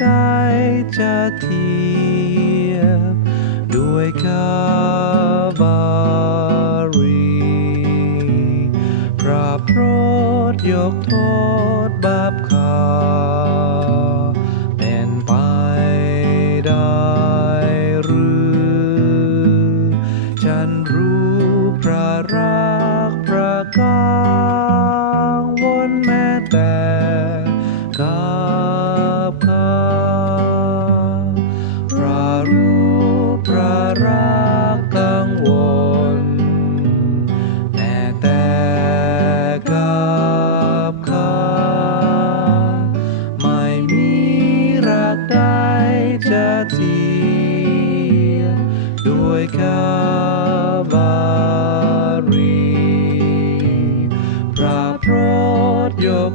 ได้จะเทียบ ด้วยคาบารี พระโปรดยกโทษบาปข้าเป็นไปได้หรือ ฉันรู้พระรักพระกังวลแม้แต่ setia Doi kabari Pra prot yok